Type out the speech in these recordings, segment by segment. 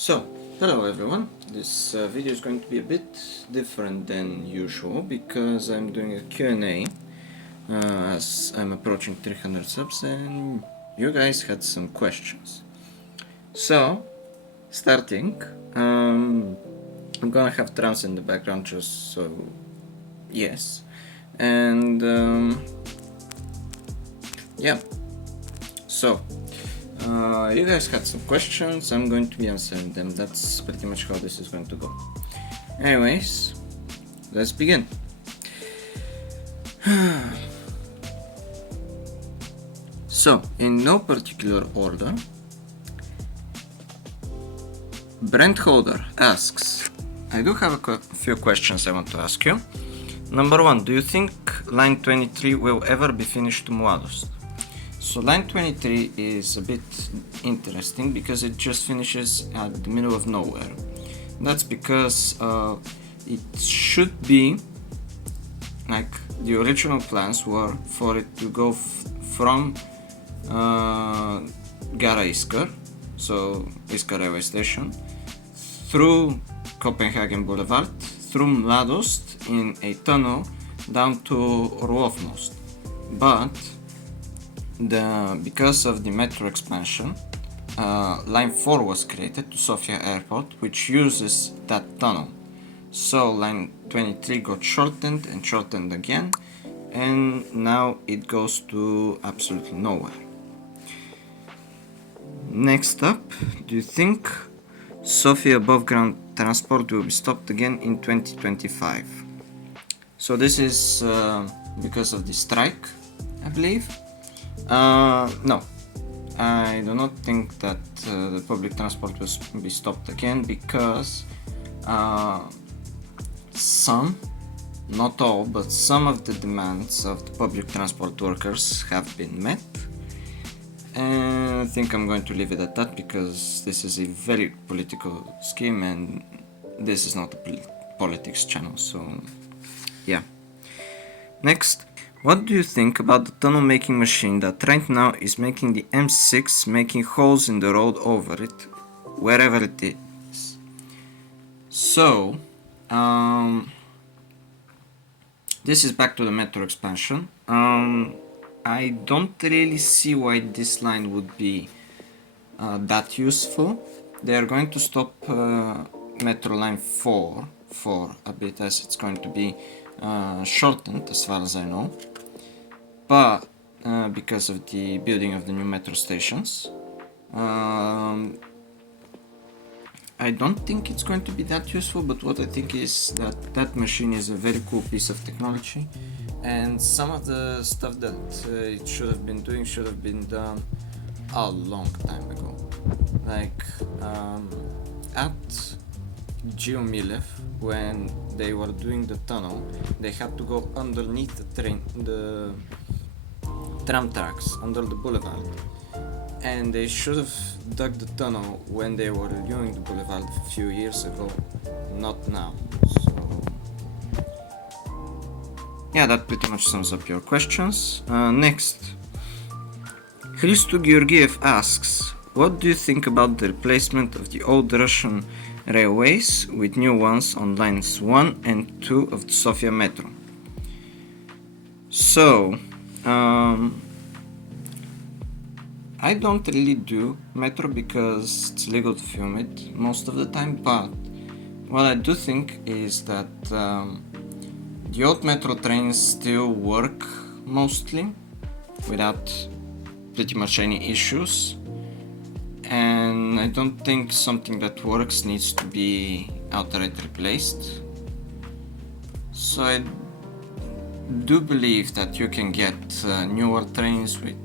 So, hello everyone. This video is going to be a bit different than usual because I'm doing a Q&A as I'm approaching 300 subs and you guys had some questions. So, starting, I'm gonna have trams in the background just so, yes. And yeah, so you guys had some questions, I'm going to be answering them. That's pretty much how this is going to go. Anyways, let's begin. So, in no particular order, Brent Holder asks, I do have a few questions I want to ask you. Number one, do you think line 23 will ever be finished to Mladost? So line 23 is a bit interesting because it just finishes at the middle of nowhere. That's because it should be like the original plans were for it to go from Gara Iskar, so Iskar railway station, through Copenhagen Boulevard, through Mladost in a tunnel down to Rwofmost. But because of the metro expansion, line 4 was created to Sofia Airport, which uses that tunnel. So line 23 got shortened and shortened again, and now it goes to absolutely nowhere. Next up, do you think Sofia above ground transport will be stopped again in 2025? So this is because of the strike, I believe. No, I do not think that the public transport will be stopped again because some, not all, but some of the demands of the public transport workers have been met. And I think I'm going to leave it at that because this is a very political scheme and this is not a politics channel, so yeah. Next. What do you think about the tunnel making machine that right now is making the M6 making holes in the road over it, wherever it is? So, this is back to the metro expansion. I don't really see why this line would be that useful. They are going to stop metro line 4 for a bit as it's going to be shortened as far as I know, but because of the building of the new metro stations, I don't think it's going to be that useful, but what I think is that that machine is a very cool piece of technology and some of the stuff that it should have been doing should have been done a long time ago. Like at Geomilev, when they were doing the tunnel, they had to go underneath the tram tracks under the boulevard, and they should have dug the tunnel when they were renewing the boulevard a few years ago, not now. So yeah, that pretty much sums up your questions. Next, Hristo Georgiev asks, what do you think about the replacement of the old Russian railways with new ones on lines 1 and 2 of the Sofia metro? So, I don't really do metro because it's illegal to film it most of the time, but what I do think is that the old metro trains still work mostly without pretty much any issues, and I don't think something that works needs to be outright replaced. So I do believe that you can get newer trains with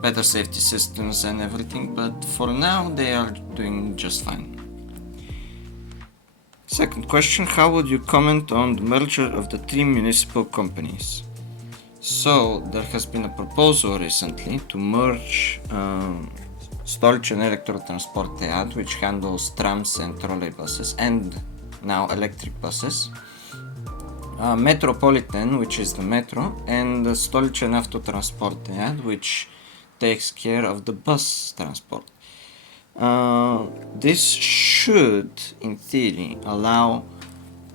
better safety systems and everything, but for now they are doing just fine. Second question, how would you comment on the merger of the 3 municipal companies? So there has been a proposal recently to merge Stolice and Elektrotransport AD, which handles trams and trolleybuses and now electric buses, Metropolitan, which is the metro, and Stolice and Autotransport AD, which takes care of the bus transport. This should, in theory, allow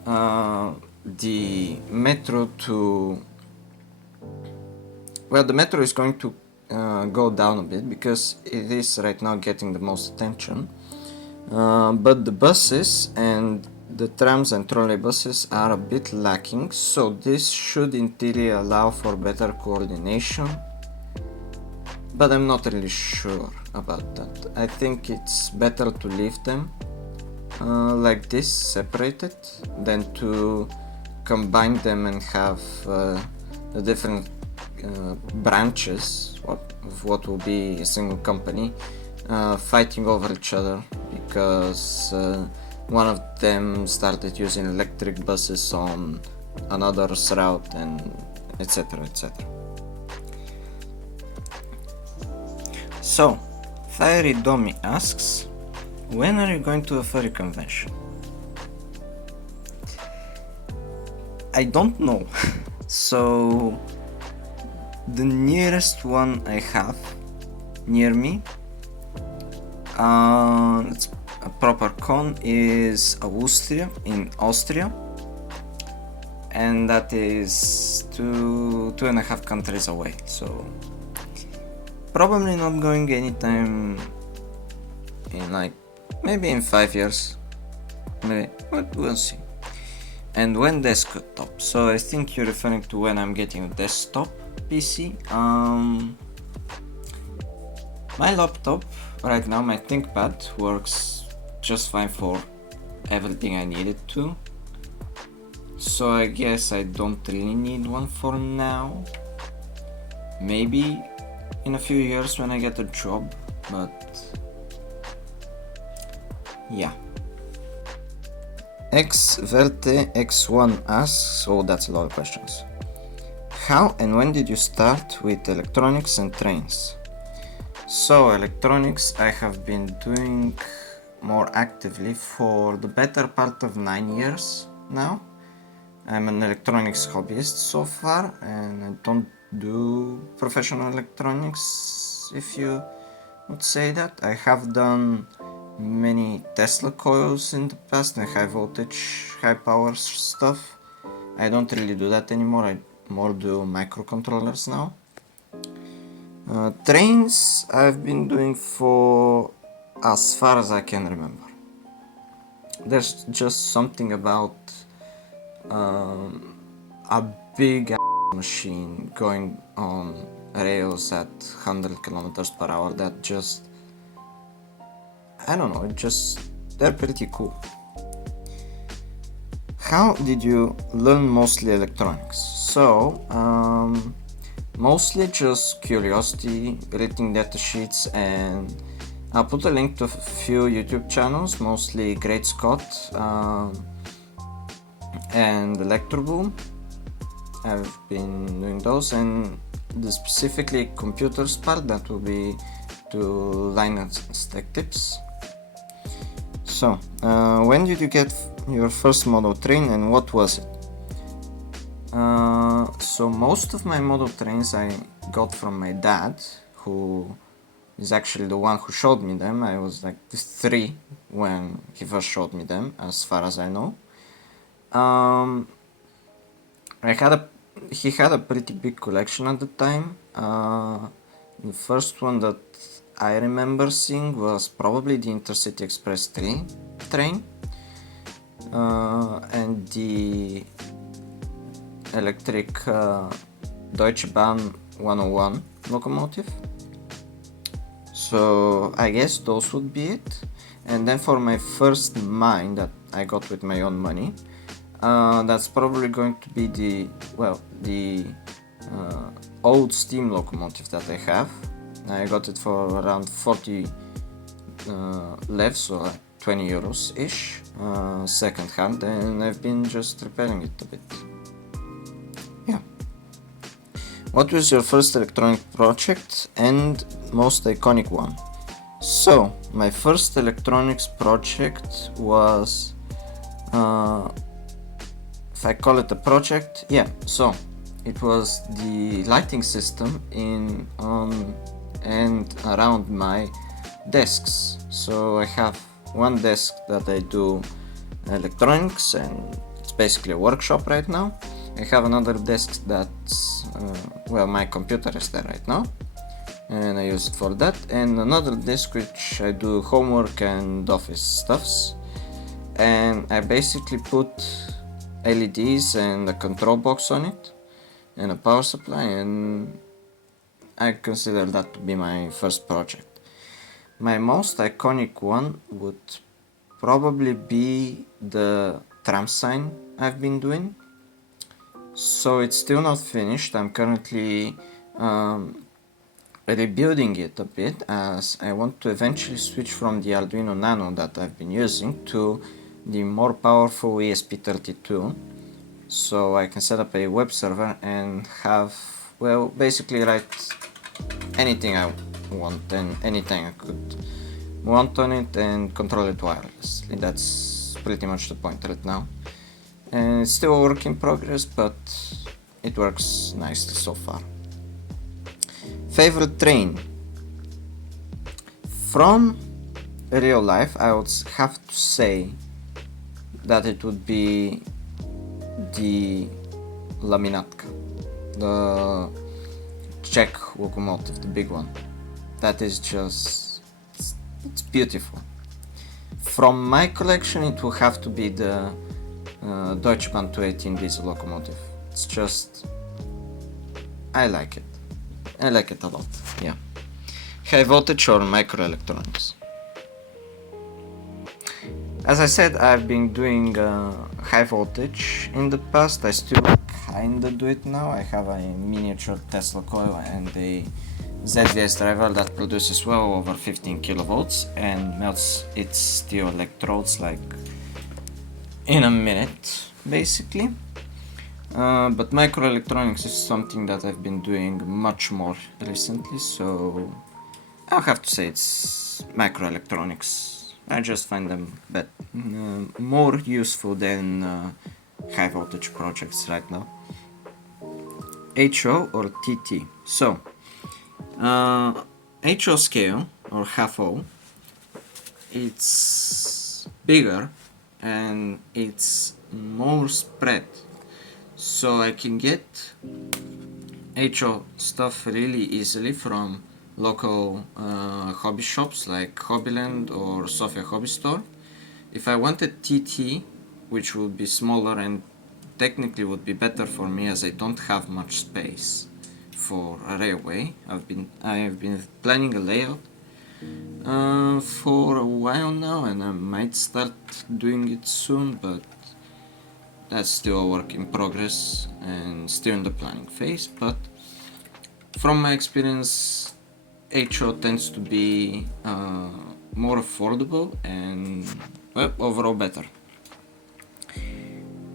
the metro to... Well, the metro is going to go down a bit because it is right now getting the most attention. But the buses and the trams and trolleybuses are a bit lacking, so this should in theory allow for better coordination, but I'm not really sure about that. I think it's better to leave them like this, separated, than to combine them and have the different branches of what will be a single company fighting over each other because one of them started using electric buses on another's route, and etc. etc. So, Fiery Domi asks, when are you going to a furry convention? I don't know. So, the nearest one I have near me, it's a proper con, is Austria, in Austria, and that is two and a half countries away, so probably not going anytime in, like, maybe in 5 years, maybe, but we'll see. And when desktop, so I think you're referring to when I'm getting a desktop PC. My laptop right now, my ThinkPad, works just fine for everything I need it to, so I guess I don't really need one for now. Maybe in a few years when I get a job, but yeah. Xverte X1 asks, oh, that's a lot of questions. How and when did you start with electronics and trains? So, electronics I have been doing more actively for the better part of 9 years now. I'm an electronics hobbyist so far, and I don't do professional electronics, if you would say that. I have done many Tesla coils in the past and high voltage, high power stuff. I don't really do that anymore, I more do microcontrollers now. Trains I've been doing for as far as I can remember. There's just something about a big machine going on rails at 100 kilometers per hour that just, I don't know, they're pretty cool. How did you learn mostly electronics? So, mostly just curiosity, reading datasheets, and I'll put a link to a few YouTube channels, mostly Great Scott and Electroboom. I've been doing those, and the specifically computers part, that will be to Linux Stack Tips. So, when did you get your first model train and what was it? So most of my model trains I got from my dad, who is actually the one who showed me them. I was like 3 when he first showed me them, as far as I know. He had a pretty big collection at the time. The first one that I remember seeing was probably the Intercity Express train, and the electric Deutsche Bahn 101 locomotive. So I guess those would be it. And then for my first mine that I got with my own money, that's probably going to be the old steam locomotive that I have. I got it for around 40 levs, so like 20 euros ish, second hand, and I've been just repairing it a bit. Yeah. What was your first electronic project and most iconic one? So, my first electronics project was, if I call it a project, yeah, so it was the lighting system in, on and around my desks. So I have one desk that I do electronics, and it's basically a workshop right now. I have another desk that's my computer is there right now, and I use it for that, and another desk which I do homework and office stuffs. And I basically put LEDs and a control box on it and a power supply, and I consider that to be my first project. My most iconic one would probably be the tram sign I've been doing. So it's still not finished. I'm currently rebuilding it a bit, as I want to eventually switch from the Arduino Nano that I've been using to the more powerful ESP32, so I can set up a web server and have, well, basically write anything I want and anything I could want on it and control it wirelessly. That's pretty much the point right now. And it's still a work in progress, but it works nicely so far. Favorite train? From real life, I would have to say that it would be the Laminatka, the Czech locomotive, the big one. That is just, it's beautiful. From my collection, it will have to be the Deutsche Bahn 218 diesel locomotive. It's just, I like it. I like it a lot, yeah. High voltage or microelectronics? As I said, I've been doing high voltage in the past. I still kinda do it now. I have a miniature Tesla coil and a ZVS driver that produces well over 15 kilovolts and melts its steel electrodes like in a minute, basically. But microelectronics is something that I've been doing much more recently, so I'll have to say it's microelectronics. I just find them more useful than high voltage projects right now. HO or TT? So, HO scale or half O, it's bigger and it's more spread. So I can get HO stuff really easily from local hobby shops like Hobbyland or Sofia Hobby Store. If I wanted TT, which would be smaller and technically would be better for me as I don't have much space for a railway, I have been planning a layout for a while now, and I might start doing it soon, but that's still a work in progress and still in the planning phase. But from my experience, HO tends to be more affordable and, well, overall better.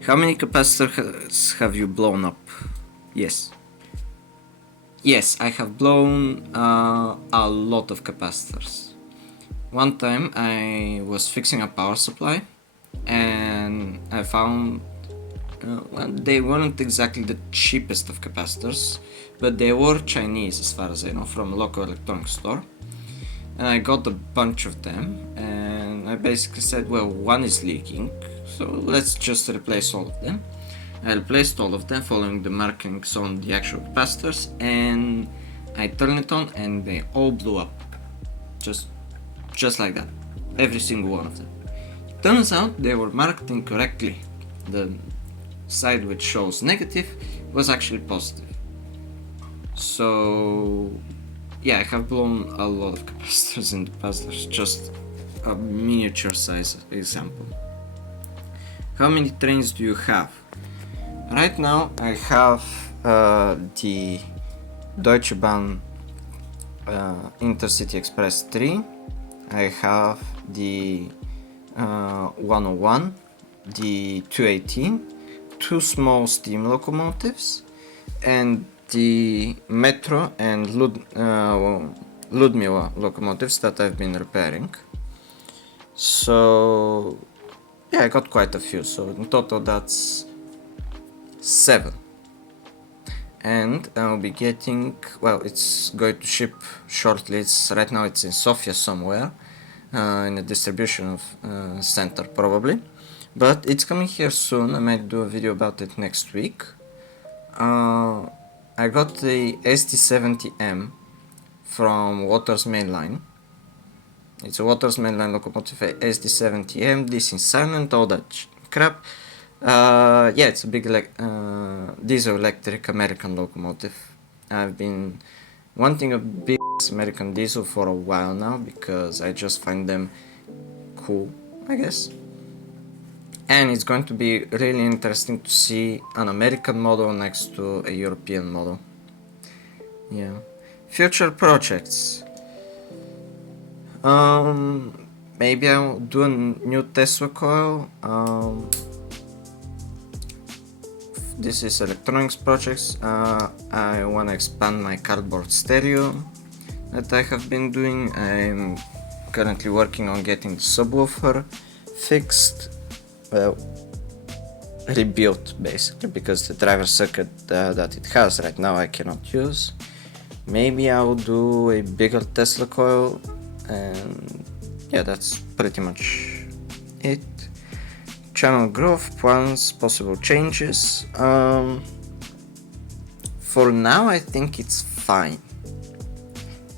How many capacitors have you blown up? Yes, I have blown a lot of capacitors. One time I was fixing a power supply and I found they weren't exactly the cheapest of capacitors, but they were Chinese as far as I know, from a local electronics store. And I got a bunch of them, and I basically said, well, one is leaking, so let's just replace all of them. I replaced all of them following the markings on the actual capacitors, and I turned it on and they all blew up. Just like that. Every single one of them. Turns out they were marked incorrectly. The side which shows negative was actually positive. So yeah, I have blown a lot of capacitors in the past. There's just a miniature size example. How many trains do you have? Right now I have the Deutsche Bahn Intercity Express 3. I have the 101, the 218, two small steam locomotives, and the Metro and Ludmila locomotives that I've been repairing. So yeah, I got quite a few, so in total that's 7. and I'll be getting, well, it's going to ship shortly. Right now it's in Sofia somewhere, in a distribution center probably, but it's coming here soon. I might do a video about it next week. I got the SD70M from Waters Mainline. It's a Waters Mainline locomotive SD70M, this is silent, all that crap. Yeah, it's a big diesel electric American locomotive. I've been wanting a big American diesel for a while now because I just find them cool, I guess. And it's going to be really interesting to see an American model next to a European model. Yeah. Future projects. Maybe I'll do a new Tesla coil. This is electronics projects. I want to expand my cardboard stereo that I have been doing. I'm currently working on getting the subwoofer fixed. Well, rebuilt basically, because the driver circuit that it has right now I cannot use. Maybe I'll do a bigger Tesla coil, and yeah, that's pretty much it. Channel growth plans, possible changes. For now I think it's fine.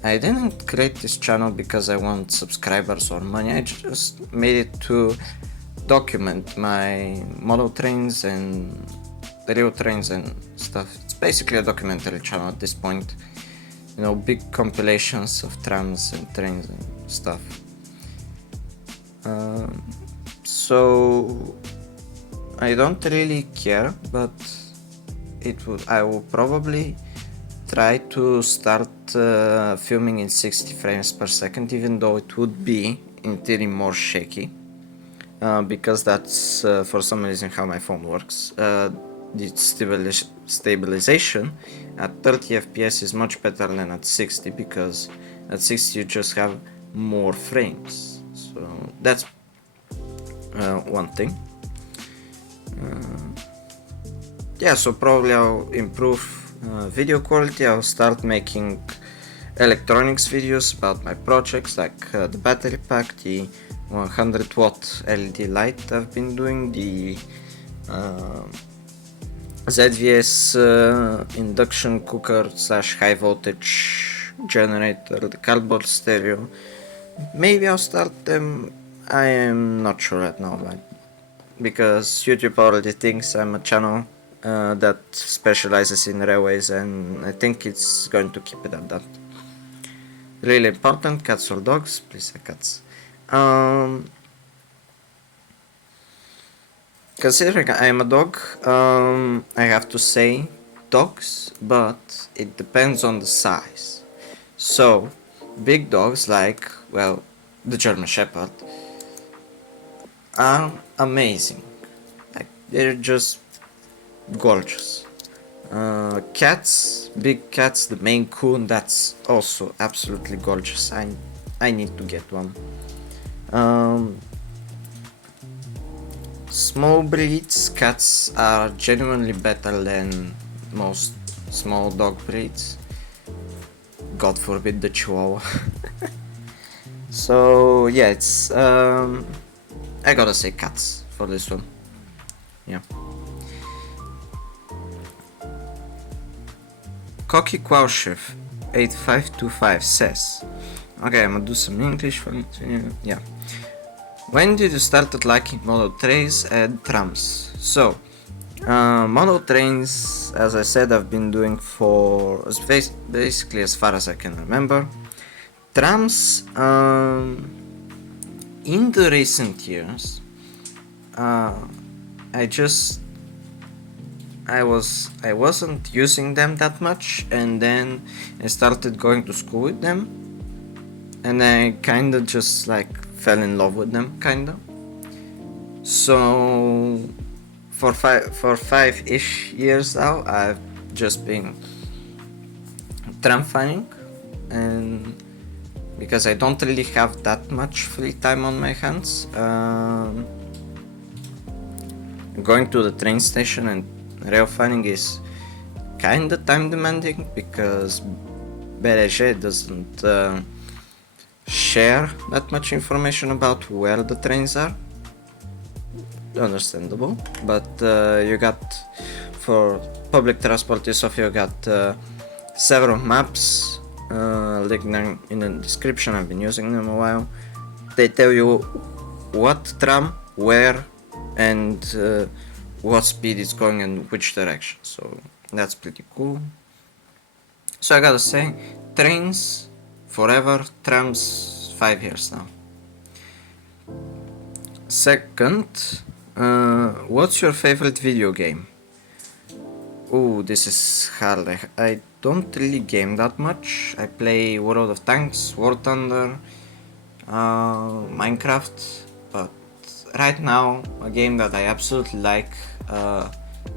I didn't create this channel because I want subscribers or money. I just made it to document my model trains and the real trains and stuff. It's basically a documentary channel at this point. You know, big compilations of trams and trains and stuff. So I don't really care, but I will probably try to start filming in 60 frames per second, even though it would be in theory more shaky, because that's for some reason how my phone works. The stabilization at 30 FPS is much better than at 60, because at 60 you just have more frames. So that's one thing. Yeah, so probably I'll improve video quality. I'll start making electronics videos about my projects, like the battery pack, the 100 watt LED light I've been doing, the ZVS induction cooker / high voltage generator, the cardboard stereo. Maybe I'll start them. I am not sure right now, because YouTube already thinks I'm a channel that specializes in railways, and I think it's going to keep it at that. Really important, cats or dogs? Please say cats. Considering I am a dog, I have to say dogs, but it depends on the size. So, big dogs like, well, the German Shepherd are amazing. Like, they're just gorgeous. Cats, big cats, the Maine Coon, that's also absolutely gorgeous. I need to get one. Small breeds, cats are genuinely better than most small dog breeds. God forbid the Chihuahua. So yeah, it's I gotta say cats for this one. Yeah. Cocky Qualshift 8525 says, okay, I'm gonna do some English for it. Yeah. When did you start liking model trains and trams? So, model trains, as I said, I've been doing for basically as far as I can remember. Trams, in the recent years, I wasn't using them that much, and then I started going to school with them, and I kinda just like fell in love with them, kinda. So for 5-ish years now, I've just been tram fanning, and because I don't really have that much free time on my hands, going to the train station and rail fanning is kinda time demanding because Blvd doesn't share that much information about where the trains are. Understandable, but you got, for public transport in Sofia, you got several maps linked in the description. I've been using them a while. They tell you what tram, where, and what speed it's going and which direction, so that's pretty cool. So I gotta say, trains forever, trams 5 years now. Second, what's your favorite video game? Oh, this is hard. I don't really game that much. I play World of Tanks, War Thunder, Minecraft, but right now a game that I absolutely like,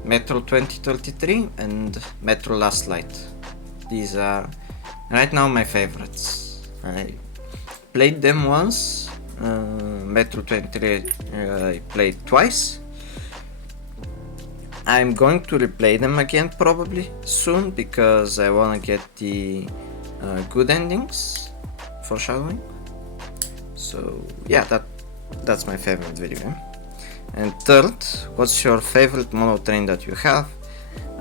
Metro 2033 and Metro Last Light. These are right now my favorites. I played them once. Metro 23 I played twice. I'm going to replay them again probably soon because I wanna get the good endings, foreshadowing. So yeah, that's my favorite video game. And third, what's your favorite mono train that you have?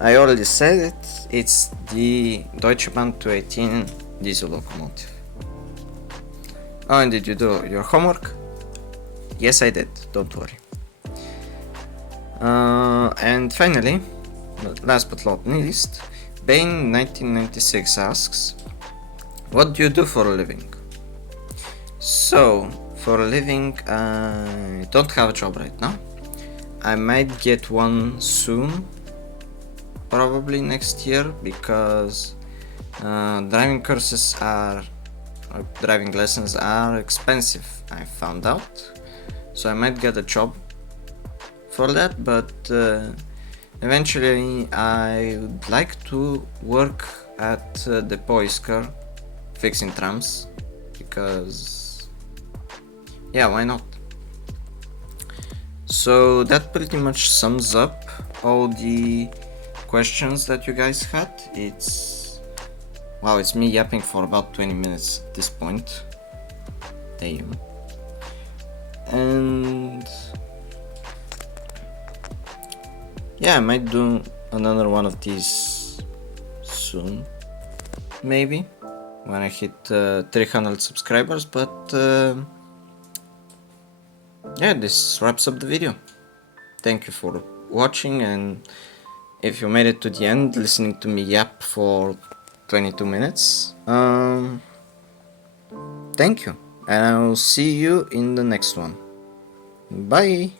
I already said it, it's the Deutsche Bahn 218 diesel locomotive. Oh, and did you do your homework? Yes, I did, don't worry. And finally, last but not least, Bane1996 asks, what do you do for a living? So, for a living, I don't have a job right now. I might get one soon, probably next year, because driving lessons are expensive, I found out. So I might get a job for that, but eventually I would like to work at the Poisker fixing trams, because yeah, why not? So that pretty much sums up all the questions that you guys had. It's me yapping for about 20 minutes at this point. Damn. And yeah, I might do another one of these soon, maybe when I hit 300 subscribers, but yeah, this wraps up the video. Thank you for watching, and if you made it to the end listening to me yap for 22 minutes, thank you, and I'll see you in the next one. Bye!